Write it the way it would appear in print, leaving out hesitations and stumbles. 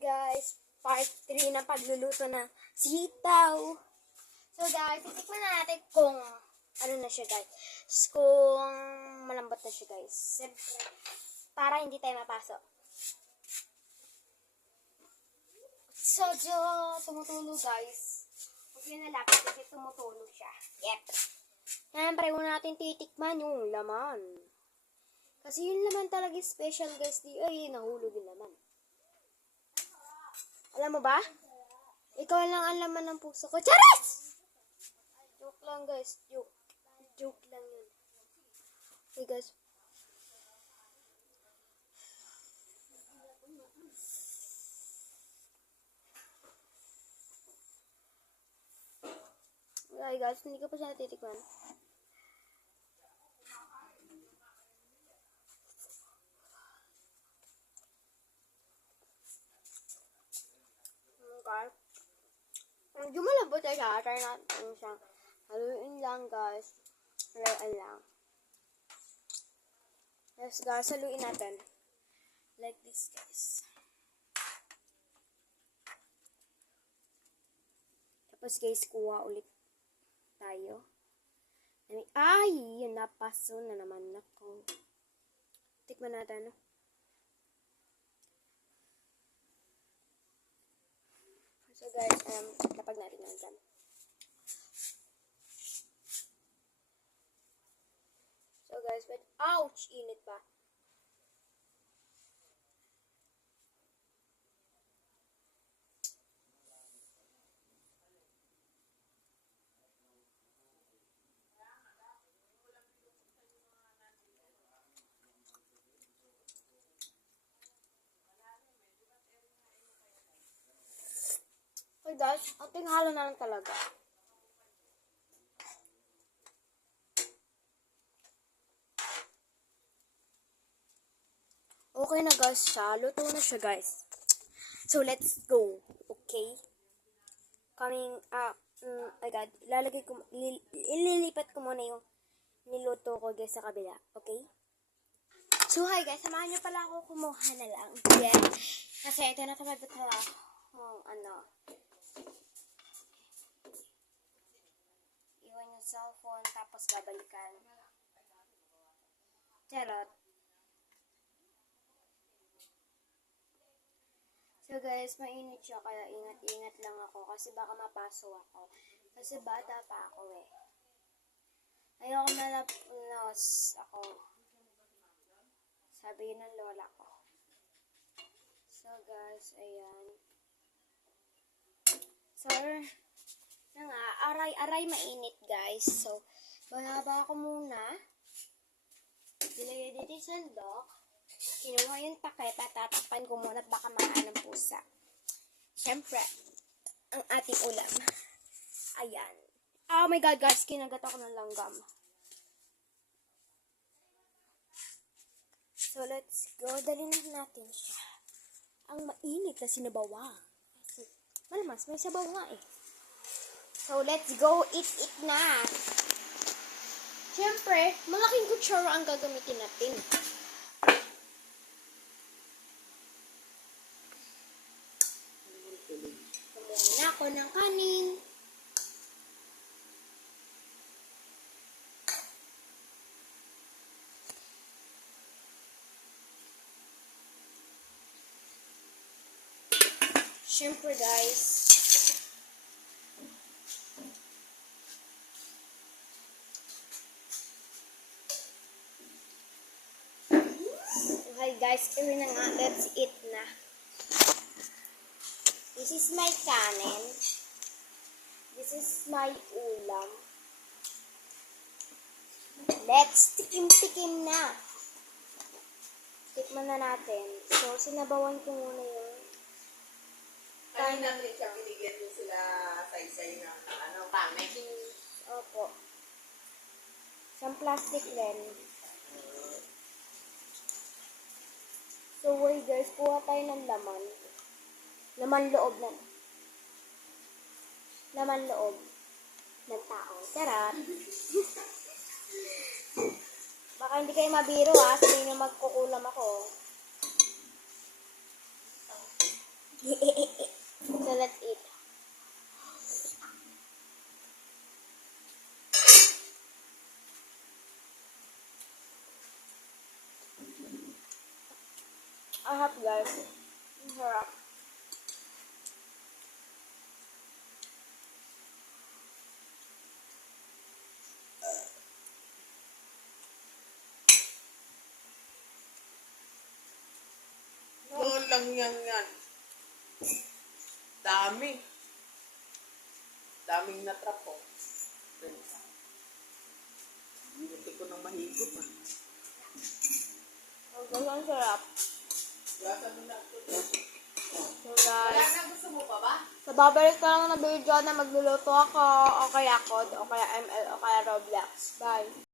guys, part 3 ng pagluluto ng sitaw. So guys, titikman na natin kung ano na siya guys. Kung malambot na siya guys. Siyempre, para hindi tayo mapasok. So, tumutulo guys. Huwag yun nalapit kasi tumutulo siya. Yep. Siyempre, una natin titikman yung laman. Kasi yung laman talaga special guys. Ay, nahulog yung laman. Alam mo ba? Ikaw lang ang laman ng puso ko. Charis! Joke lang guys. Joke lang yun. Okay guys. Okay guys, hindi ko pa siya natitikman. Medyo malambot siya. Try natin siya. Haluin lang guys. Haluin lang. Yes guys, haluin natin. Like this guys. Tapos guys, kuha ulit tayo. Ay! Yun, napaso na naman ako. Tikman natin. So guys, kapag natin yan dyan. So guys, but ouch! Init pa. Okay guys, ating halo na lang talaga. Okay na guys siya. Luto na siya guys. So let's go. Okay? Coming up. My God. Ililipat ko muna yung niluto ko guys sa kabila. Okay? So hi guys. Samahan niyo pala ako kumuha na lang. Yeah. Kasi ito na talaga iwan yung cellphone tapos babalikan. Charot. So guys, mainit siya kaya ingat-ingat lang ako kasi baka mapaso ako. Kasi bata pa ako eh. Ayoko na los ako. Sabi ng lola ko. So guys, ayan. So, aray mainit guys. So, bahaba ko muna. Dilagay dito yung sandok. Kinuha yung takip at tatakpan ko muna at baka makaan ng pusa. Siyempre, ang ating ulam. Ayan. Oh my God guys, kinagat ako ng langgam. So, let's go. Dalhin natin siya. Ang mainit na sinabawang. Malamas, may sabaw nga eh. So, let's go. Eat na. Siyempre, malaking kutsara ang gagamitin natin. Kumuha na ako ng kanin. Siyempre guys, okay guys, ito na nga, let's eat na. This is my kanin. This is my ulam. Let's tikim-tikim na. Tikman na natin. So, sinabawan ko muna yung Kanina rin siya, binigyan din sila saysay ng kame. Opo. Isang plastic din. So, wait guys, kuha tayo ng laman. Laman loob ng tao. Charot. Baka hindi kayo mabiro ha, sabihin nyo magkukulam ako. So let's eat. I have guys. Ang sarap. Noon lang yan. Dami. Daming natrap po. Hindi ko nang mahigop ah. Ang sarap. Lasa mo na. So guys, na, gusto mo pa ba? so babalik ko lang na video na magluluto ako o kaya COD o kaya ML o kaya Roblox. Bye!